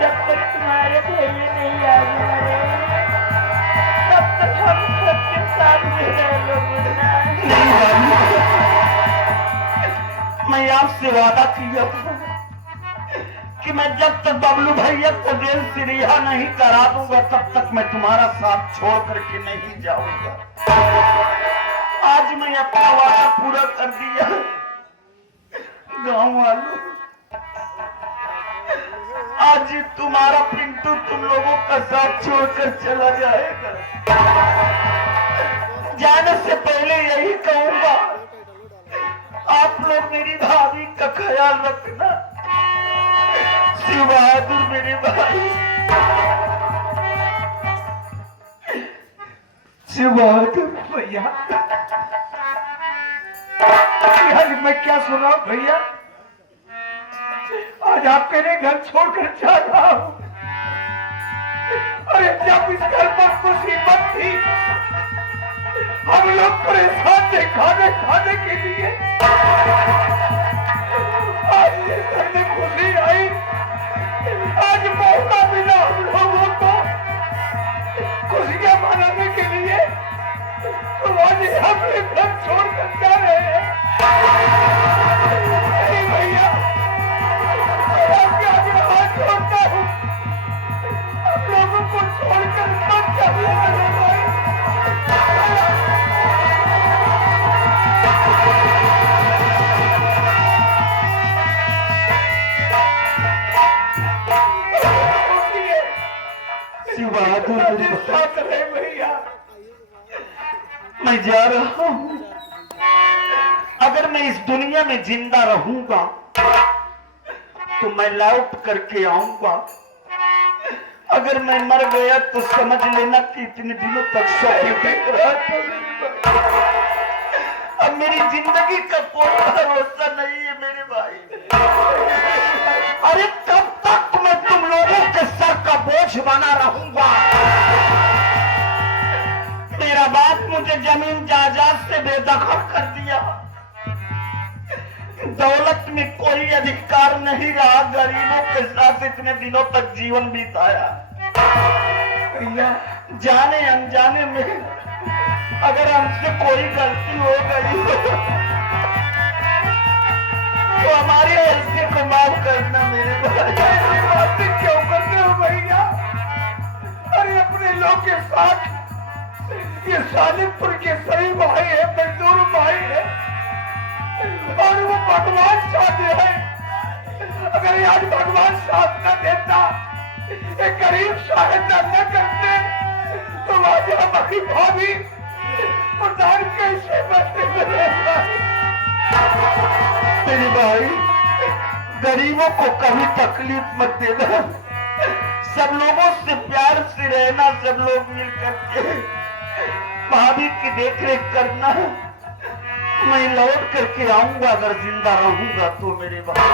जब तक तुम्हारे भैया नहीं आ जा रहे तब तक हम सबके साथ में रह लो मुन्ना। मैं आपसे वादा किया था कि मैं जब तक बबलू भैया को जेल से रिहा नहीं करा दूंगा तब तक मैं तुम्हारा साथ छोड़ करके नहीं जाऊंगा। आज मैं अपना वादा पूरा कर दिया। गांव वालों, आज तुम्हारा पिंटू तुम लोगों का साथ छोड़कर चला जाएगा। जाने से पहले यही कहूंगा, आप लोग मेरी भाभी का ख्याल रखना। शिव बहादुर मेरे भाई, शिव बहादुर भैया, यार मैं क्या सुन रहा हूं भैया, आज आप मेरे घर छोड़कर जा रहा हूं। अरे जब इस घर पर मुसीबत थी, हम लोग परेशान थे खाने के लिए। आज इस घर में खुशी आई, आज मौका मिला हम लोगों को खुशियां मनाने के लिए, तो आज हम घर छोड़कर जा रहे हैं। नहीं भैया, आपके आगे हाथ जोड़ता हूँ, हम लोगों को छोड़कर मत जाइए मेरे भाई। भैया मैं जा रहा हूं, अगर मैं इस दुनिया में जिंदा रहूंगा तो मैं लौट करके आऊंगा। अगर मैं मर गया तो समझ लेना कि इतने दिनों तक अब मेरी जिंदगी का कोई भरोसा नहीं है मेरे भाई। अरे कब तक मैं तुम लोगों के सर का बोझ बना रहूंगा। मेरा बाप मुझे जमीन जायदाद से बेदखल कर दिया, दौलत में कोई अधिकार नहीं रहा, गरीबों के साथ इतने दिनों तक जीवन बिताया। जाने अनजाने में अगर हमसे कोई गलती हो गई तो हमारी गलती को माफ करना मेरे भाई। ऐसी बातें क्यों करते हो भैया? अरे अपने लोग के साथ ये सालिमपुर के सही भाई है, मजदूर भाई है, और वो भगवान साथ है। अगर आज भगवान साथ न देता, एक गरीब सहायता न करते तो आज हमारी भाभी प्रधान कैसे बनते मेरे भाई। गरीबों को कभी तकलीफ मत देना, सब लोगों से प्यार से रहना, सब लोग मिलकर के भाभी की देखरेख करना। मैं लौट करके आऊंगा अगर जिंदा रहूंगा तो मेरे भाई।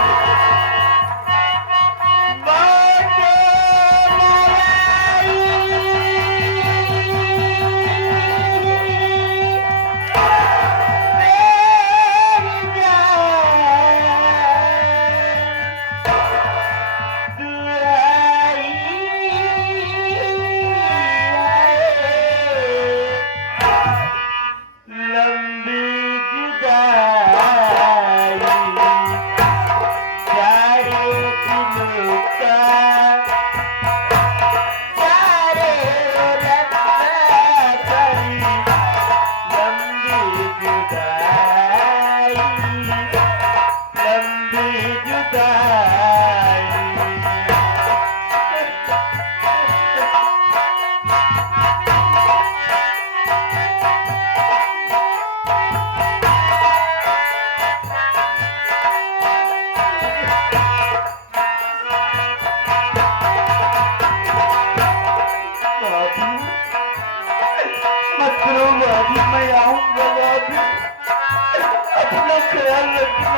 मैं आऊंगा भाभी, अपना ख्याल रखना।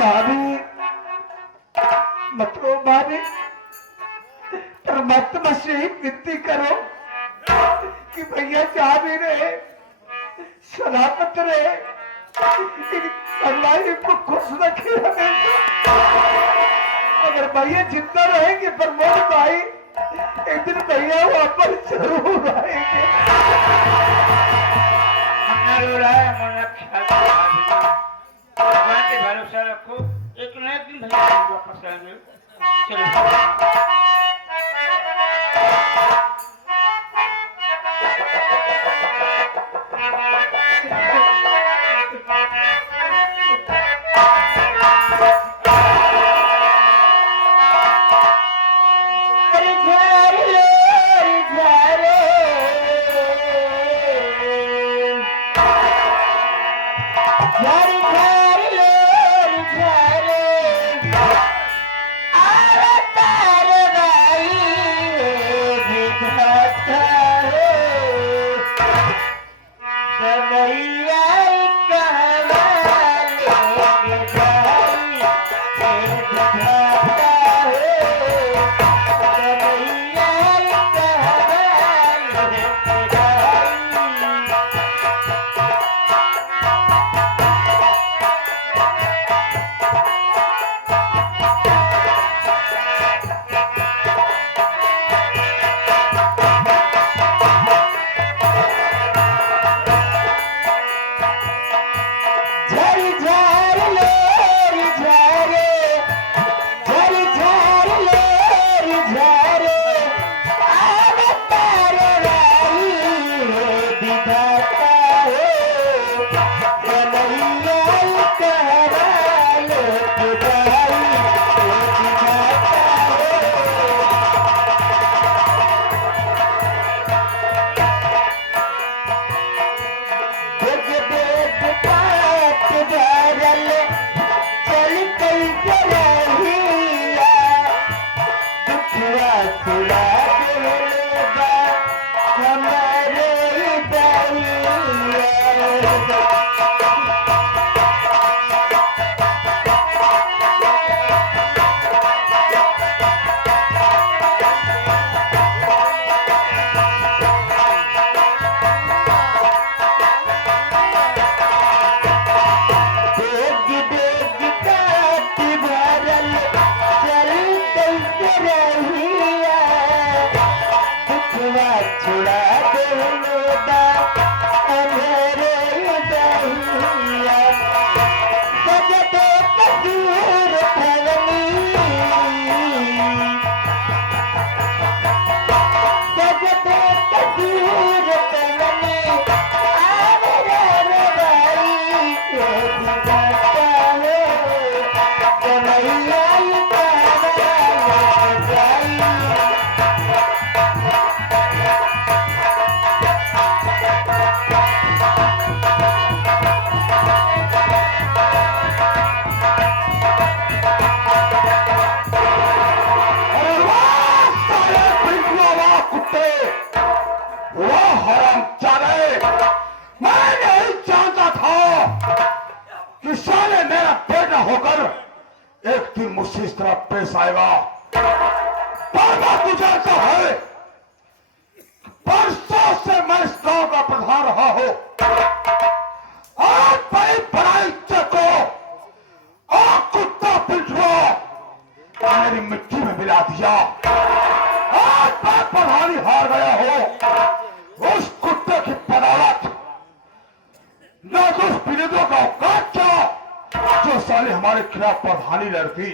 भाभी मत रो भाभी, पर मत बस यही विनती करो कि भैया जा भी रहे, सलामत रहे, अल्लाह इनको खुश रखे हमेशा। अगर भैया जिंदा रहेंगे पर मोर भाई एक दिन भैया वापस जरूर आएंगे। भगवान पे भरोसा रखो, एक न एक दिन भैया वापस आएंगे। चलो एक दिन मुझसे इस तरह पेश आएगा। बाबा तुझे तो है, परसों से मैं इस गांव का प्रधान रहा हूं। आज बड़ी बड़ाई को और कुत्ता पिंटुआ मेरी मिट्टी में मिला दिया। आज मैं प्रधानी हार गया हूं उस कुत्ते की बदौलत। न तो उस पीड़ितों का औकात क्या जो साले हमारे खिलाफ प्रधानी लड़ती।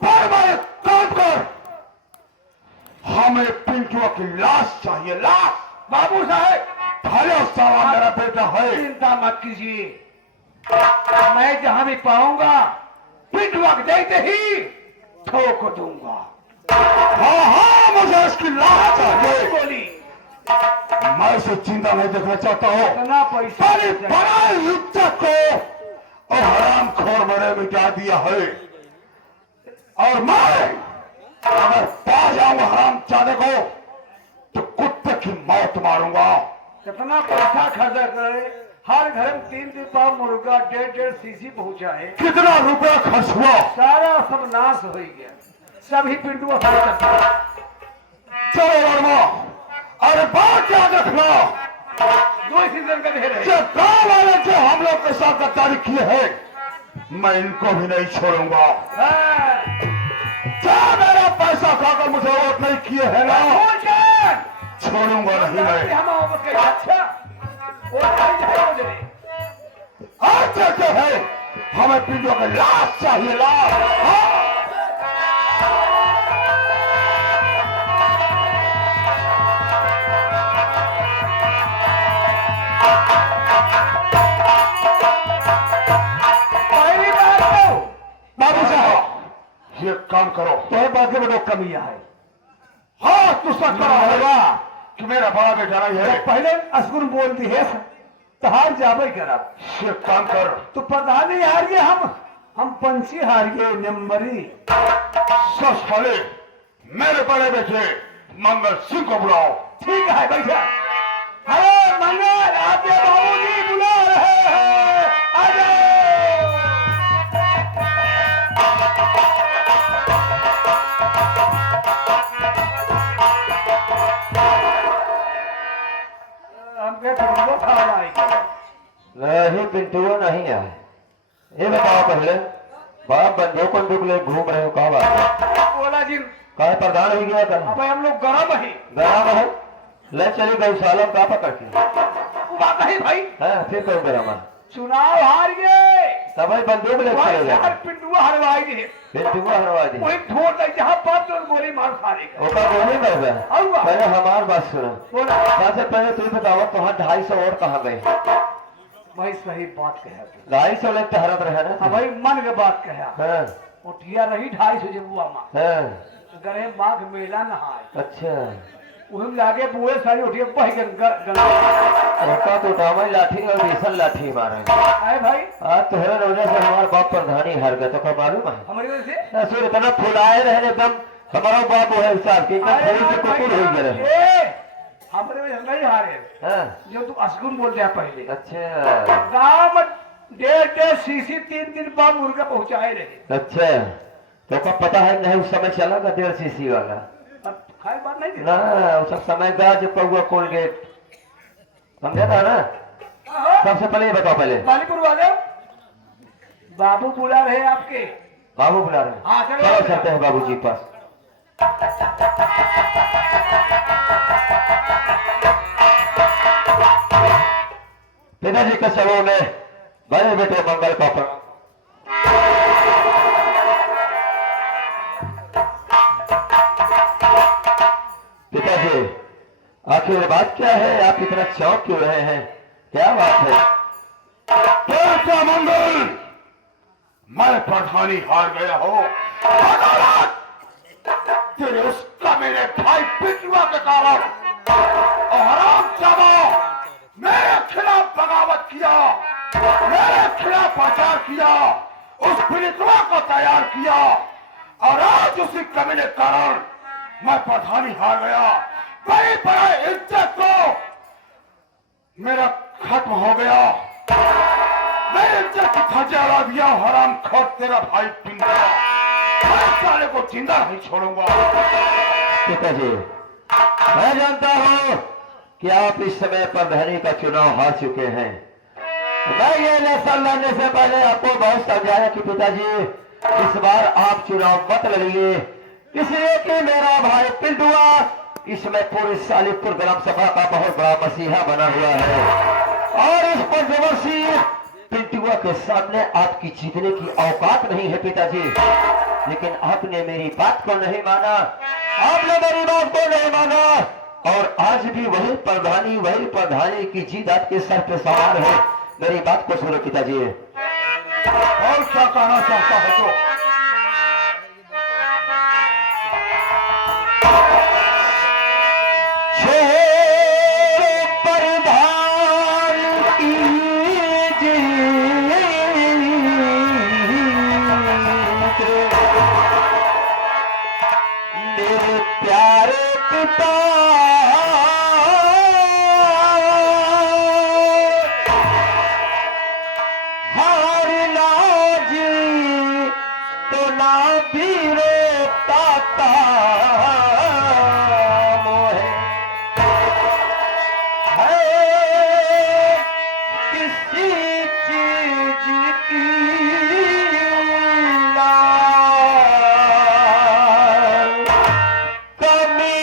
पर मैं काम कर, हमें पिंटुआ की लाश चाहिए, लाश। बाबू साहब भले साला मेरा बेटा है। चिंता मत कीजिए, मैं जहां भी पाऊंगा पिंटुआ को देखते ही ठोक दूंगा। हाँ हाँ, मुझे इसकी लाश चाहिए। बोली मैं इसे जिंदा नहीं देखना चाहता हूँ। इतना पैसा बड़ी बड़ा इज्जत को और हराम खोर मैंने मिटा दिया है। और मैं अगर पा जाऊंगा हराम चादे को तो कुत्ते की मौत मारूंगा। कितना पैसा खर्चा करे, हर घर में 3 पाव मुर्गा 1.5 सीसी पहुंचाए, कितना रुपया खर्च हुआ? सारा सब नाश हो गया, सभी पिंटुआ चलो वर्मा, अरे बात याद रखना, 2 सीजन का ढेर है। जो गांव वाले जो हम लोग के साथ गद्दारी किए हैं मैं इनको भी नहीं छोड़ूंगा। हाँ, क्या मेरा पैसा खाकर मुझे वोट नहीं किए है ना, भोजन! छोड़ूंगा नहीं मैं। हम वापस करें। अच्छा वो मुझे आज कहते हैं हमें पिंडों का लाश चाहिए, लाश। हाँ? पहली बात तो बाबू साहब ये काम करो। तो बाकी में लोग कमियां है। हाँ तू सच करा होगा कि मेरा बड़ा बेटा नहीं है। पहले असगुन बोलती है तो हार जाबे करब। ये काम कर। तो प्रधानी हार गए, हम पंछी हार गए नंबरी। सच पहले मेरे बड़े बेटे मंगल सिंह को बुलाओ। ठीक है बैठा। हेलो मंगल, आपके बाबूजी बुला रहे हैं, आ जाओ। हमके पिंटुआ खा जाएगी। नहीं पिंटुआ नहीं आए। ये बताओ पहले, बाप बंदूक बंदूक ले घूम रहे हो, कहा बात है? बोला जी कहा प्रधान हो गया था? अब हम लोग गरम है। गरम है, ले चली गौशाला में, कहा पकड़ के? वो बात नहीं भाई, हाँ, फिर कौन गरम है? चुनाव हार गए, तब भाई बंदूक ले चले गए। पिंटुआ हरवाई दी, पिंटुआ हरवा दी। वही ठोर तक जहाँ पाप तो गोली मार फाड़ेगा। ओका गोली मर गया। आऊंगा। पहले हमार बात सुनो। बोला सबसे पहले तुम बताओ तुहार 250 और कहाँ गए? भाई सही बात कहा तू। 250 लेके टहरत रहे ना? हाँ भाई मन के बात कहा। हाँ उठिया रही 250 जबुआ माँ हाँ, गरे माघ मेला नहाए, अच्छा। उहम लागे बुए सारी उठिया बह गंगा। ओका तो उठावा लाठी और बीसल लाठी मारे। आए भाई आज तुम्हारे रोजा से हमारे बाप प्रधानी हार गए, तो क्या मालूम है? हमारी वजह से ऐसे इतना फुलाए रहे एकदम, हमारा बाप वो है हिसाब के एकदम आए फूल से भाई, कुकुर हो गए। ए, हमारे वजह से नहीं हारे हाँ, जो तू असगुन बोल दिया पहले। अच्छा गाँव में 1.5 सीसी 3 बाद मुर्गा पहुंचाए रहे। अच्छा, तो क्या पता है नहीं उस समय चला था 1.5 सीसी वाला? अब खाई बात नहीं थी। ना उस समय का जब पहुआ कोलगेट समझा था ना। हाँ, सबसे पहले ये बताओ, पहले बालीपुर वाले बाबू बुला रहे हैं आपके। बाबू बुला रहे हैं। हाँ, चलो। चलो चलते हैं बाबू जी के पास। पिताजी के शवों में बड़े बेटे मंगल का प्रणाम। पिताजी आखिर बात क्या है, आप इतना चौंक क्यों रहे हैं, क्या बात है? बेटा मंगल, मैं प्रधानी हार गया हूँ तेरे उस कमीने भाई पिटुआ के कारण। और हराम चाबा मेरे खिलाफ बगावत किया, मेरे खिलाफ प्रचार किया, उस पीड़ितवा को तैयार किया, और आज उसी कमीने कारण मैं प्रधानी हार गया। बड़ी बड़ी इज्जत को मेरा खत्म हो गया। मैं इज्जत खजाना दिया हराम खोर तेरा भाई पिंडा, मैं साले को जिंदा नहीं छोड़ूंगा। पिताजी, मैं जानता हूँ कि आप इस समय प्रधानी का चुनाव हार चुके हैं। मैं ये इलेक्शन लड़ने से पहले आपको बहुत समझाया कि पिताजी इस बार आप चुनाव मत लड़िए, इसलिए कि मेरा भाई पिंटुआ इसमें पूरे सालिकपुर ग्राम सभा का बहुत बड़ा मसीहा बना हुआ है और इस पंचवर्षीय पिंटुआ के सामने आपकी जीतने की औकात नहीं है पिताजी। लेकिन आपने मेरी बात को नहीं माना, आपने मेरी बात को नहीं माना और आज भी वही प्रधानी की जीत आपके सर पे सवार है। मेरी बात को सुनो पिताजी। और क्या कहना चाहता है तो? मेरे प्यारे पिता हारना जी तो ना बीरो ताता मोहे है किसी चीज की कमी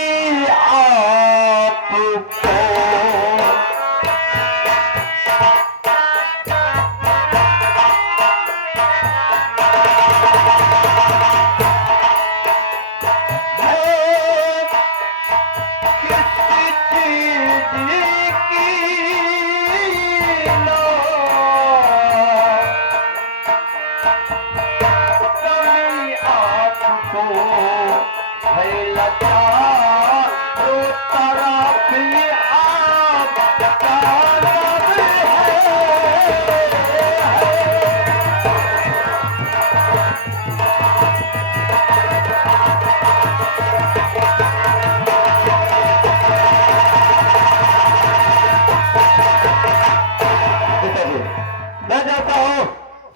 आपको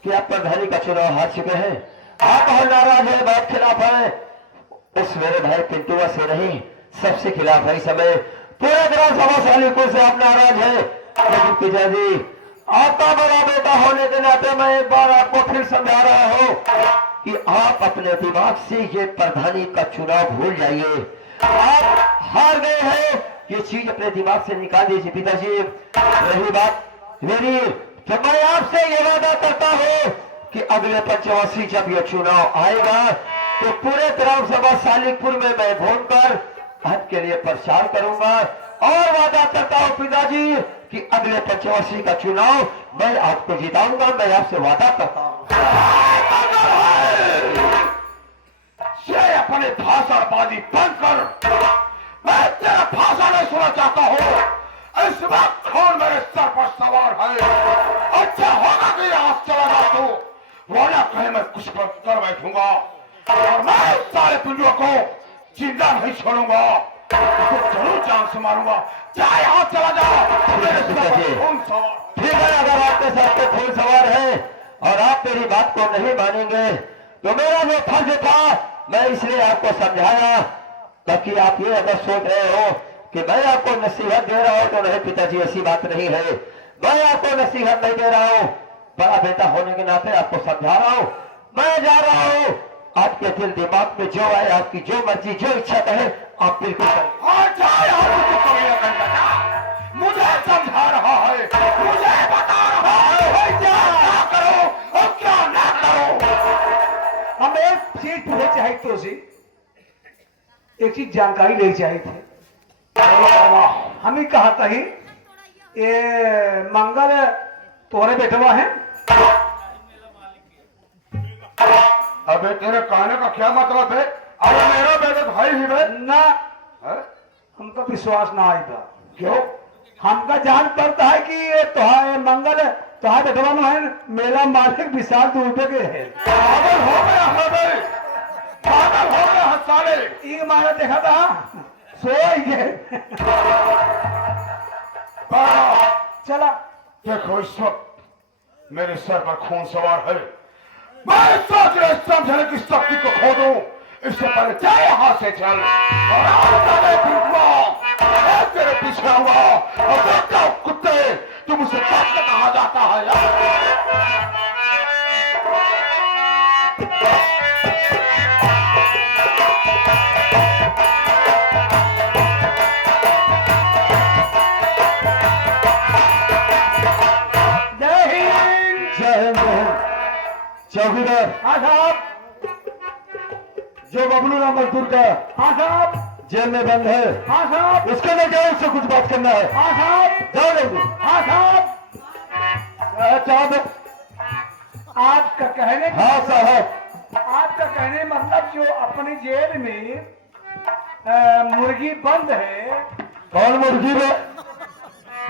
कि आप प्रधानी का चुनाव हार चुके हैं। आप बहुत नाराज है, बहुत खिलाफ है। उस मेरे भाई पिंटुआ से नहीं, सबसे खिलाफ है। इस समय पूरे ग्राम सभा सालिकपुर से आप नाराज है। लेकिन पिताजी, आपका बड़ा बेटा होने के नाते मैं एक बार आपको फिर समझा रहा हूँ कि आप अपने दिमाग से ये प्रधानी का चुनाव भूल जाइए। आप हार गए हैं, ये चीज अपने दिमाग से निकाल दीजिए पिताजी। रही बात मेरी, तो मैं आपसे ये वादा करता हूँ कि अगले पंचवर्षीय जब ये चुनाव आएगा तो पूरे ग्राम सभा सालिकपुर में मैं घूमकर आपके लिए प्रचार करूंगा और वादा करता हूँ पिताजी कि अगले पंचवर्षीय का चुनाव मैं आपको जिताऊंगा। मैं आपसे वादा करता हूँ। ये अपने भाषणबाजी बंद कर, मैं तेरा भाषण नहीं सुनना चाहता हूँ। इस वक्त कौन मेरे सर पर सवार है? अच्छा होगा कि आप चला जा तू, वरना कहीं मैं कुछ कर बैठूंगा और मैं सारे पिंडुओं को जिंदा नहीं छोड़ूंगा, तो जरूर जान से मारूंगा। चाहे आप चला जाओ, मेरे सर पर खून सवार। ठीक है, अगर आपके सर पे खून सवार है और आप मेरी बात को नहीं मानेंगे तो मेरा जो फर्ज था मैं इसलिए आपको समझाया, ताकि आप ये अगर सोच रहे हो कि मैं आपको नसीहत दे रहा हूं तो नहीं पिताजी, ऐसी बात नहीं है। मैं आपको नसीहत नहीं दे रहा हूं, बड़ा बेटा होने के नाते आपको समझा रहा हूं। मैं जा रहा हूं, आपके दिल दिमाग में जो आए, आपकी जो मर्जी जो इच्छा कहे आप बिल्कुल करें। मुझे समझा रहा है, मुझे बता रहा है क्या करो और क्या ना करो। हम एक चीज पूछे चाहिए तो जी, एक चीज जानकारी ले चाहिए थे। हम ही कहा था ही ये मंगल तुम्हारे बेटवा है। अबे तेरे कहने का क्या मतलब है? अरे मेरा बेटा भाई ही है ना, है? हमका विश्वास ना आएगा। क्यों? हमका जान पड़ता है कि ये तुम्हारे मंगल तुम्हारे बेटवा में है मेरा मालिक विशाल दुबे के है। पागल हो गया हमें, पागल हो गया हसाले। एक मारा देखा था सो बाबा, चला। देखो इस वक्त मेरे सर पर खून सवार है। मैं सोच रहे समझने की शक्ति को खो दूं, इससे पहले तेरे यहाँ से चल और आओ मैं तेरे पीछे हुआ और देखता हूं कुत्ते तुम उसे काटने कहा जाता है यार। चौकीदार हाँ साहब। जो बबलू नाम मजदूर का हाँ साहब। जेल में बंद है, हाँ साहब। उसके लिए जाओ, उससे कुछ बात करना है। हाँ साहब। जाओ जल्दी। हाँ साहब। साहब आपका कहने हाँ साहब, आपका कहने मतलब जो अपनी जेल में मुर्गी बंद है। कौन मुर्गी है?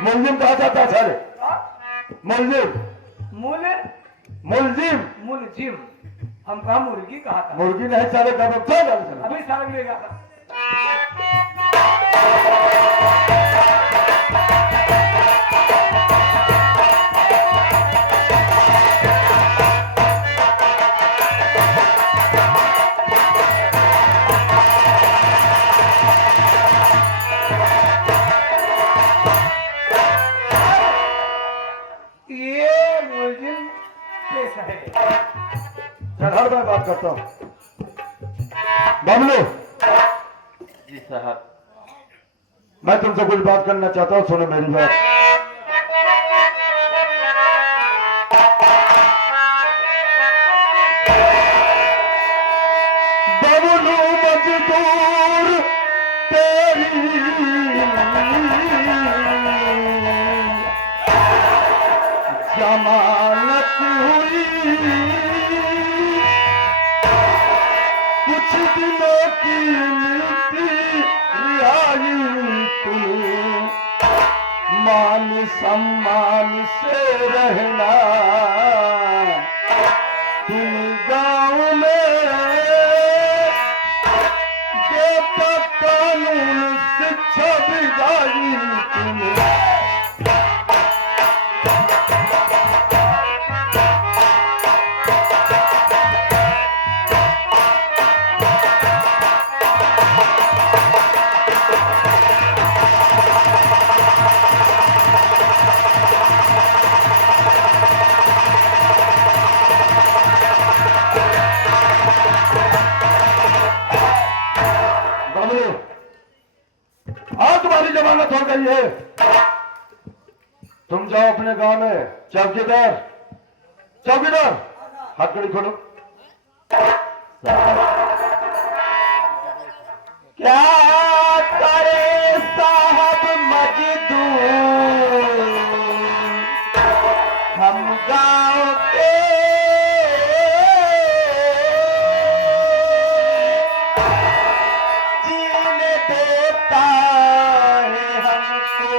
मुलजिम कहा जाता है सारे। मुलजिम मुलजिम मुलजिम हम कहा मुर्गी कहा था। मुर्गी नहीं सारे का अभी सारा मिलेगा था। ये मुलजिम पेश है। चल हर मैं बात करता हूँ। बबलू जी साहब। मैं तुमसे कुछ बात करना चाहता हूँ, सुनो मेरी बात। बबलू मजदूर तेरी जमानत हुई, कुछ दिनों की मिलती रिहाई, तुम मान सम्मान से रहना, तुम गांव में देता कानून शिक्षा दिलाई, तुम आज तुम्हारी जमानत हो गई है, तुम जाओ अपने गांव में। चौकीदार चौकीदार हथकड़ी खोलो। क्या करे साहब मजदूर हम गांव के, जीने देता है हमको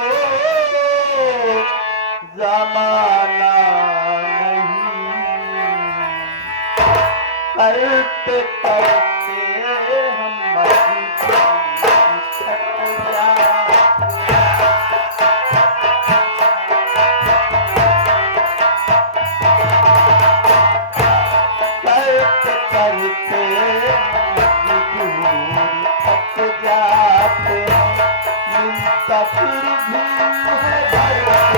जमाना नहीं, करते करते हम मजबूर थक जाए। करते करते मजबूर थक जाते, मिलता फिर भी है घर के।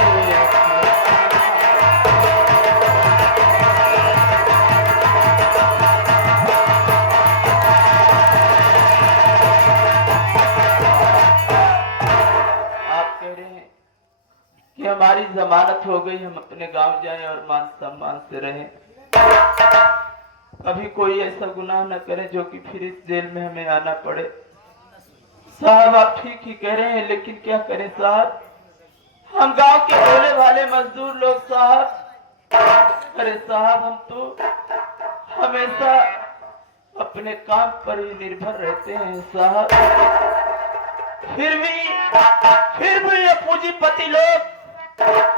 आप कह रहे हैं कि हमारी जमानत हो गई, हम अपने गांव जाएं और मान सम्मान से रहें, कभी कोई ऐसा गुनाह न करे जो कि फिर इस जेल में हमें आना पड़े। साहब आप ठीक ही कह रहे हैं, लेकिन क्या करें साहब, हम गांव के भोले भाले मजदूर लोग साहब। अरे साहब हम तो हमेशा अपने काम पर ही निर्भर रहते हैं साहब, फिर भी ये पूंजीपति लोग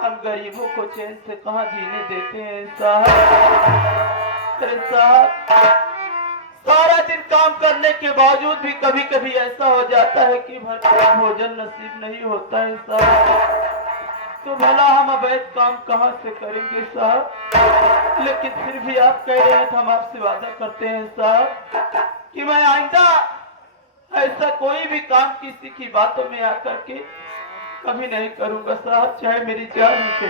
हम गरीबों को चैन से कहाँ जीने देते हैं साहब। अरे साहब सारा दिन काम करने के बावजूद भी कभी कभी ऐसा हो जाता है कि भरपूर भोजन नसीब नहीं होता है साहब। तो भला हम अवैध काम कहाँ से करेंगे साहब। लेकिन फिर भी आप कह रहे हैं तो हम आपसे वादा करते हैं साहब कि मैं आइंदा ऐसा कोई भी काम किसी की बातों में आकर के कभी नहीं करूंगा साहब, चाहे मेरी जान निकले।